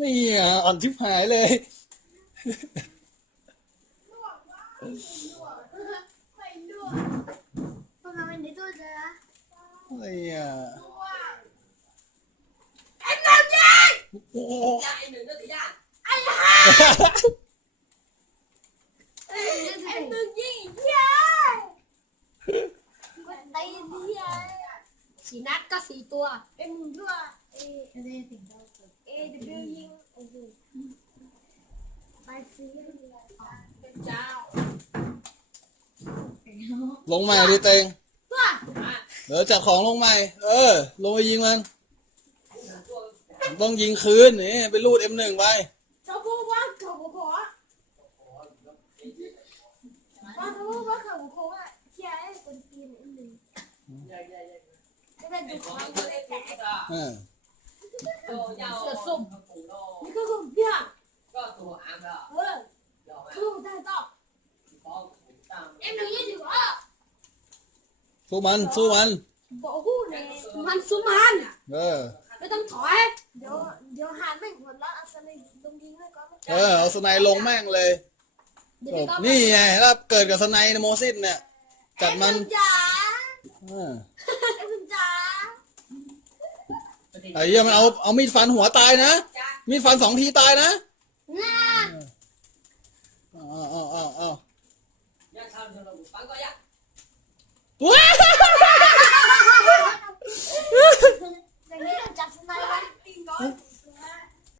นี่อะอ่อนชิบหายเลย Pengalaman itu adalah อะไรอะ MLG โอ้โห ya em đừng có thì ra MLG ya Con tay dia สี่นัดก็สี่ตัว em dua eh ada yang tinggal eh the building itu masih เป็นเจ้าลงใหม่ดิเตง Wah เดี๋ยวจัดของลงใหม่ เออ ลงไปยิงมัน ต้องยิงคืนนี่ไปรูด M1 ไป Coba buat coba buat Wah coba buat coba buat Kiai Kita ไอ้ duduk ของ orang ก็ boleh เล็ก tak ๆก็เออโตยาวกระปุกโล Ni kau kau biar ก็ตัวอาร์มแล้ว Eh ยอมไหม Kau tak tahu ฟ้องตาม Em đừng như gì quá สู้มันสู้มัน Bộ hú nè มันสุมันเออไม่ต้องถอย Điều Điều hàn mình một lát Sao này Đông dính nó có เออเอาสไนลงแม่งเลยเดี๋ยวจเดี๋ยบวก็นี่ไงแล้วเกิดกับสไนโมซิสเนี่ยจัดมัน Em giả เออ Em giả ไอ้เหี้มันเอาเอามีดฟันหัวตายนะ มีดฟันสองทีตายนะอาเอาเอาเอาว้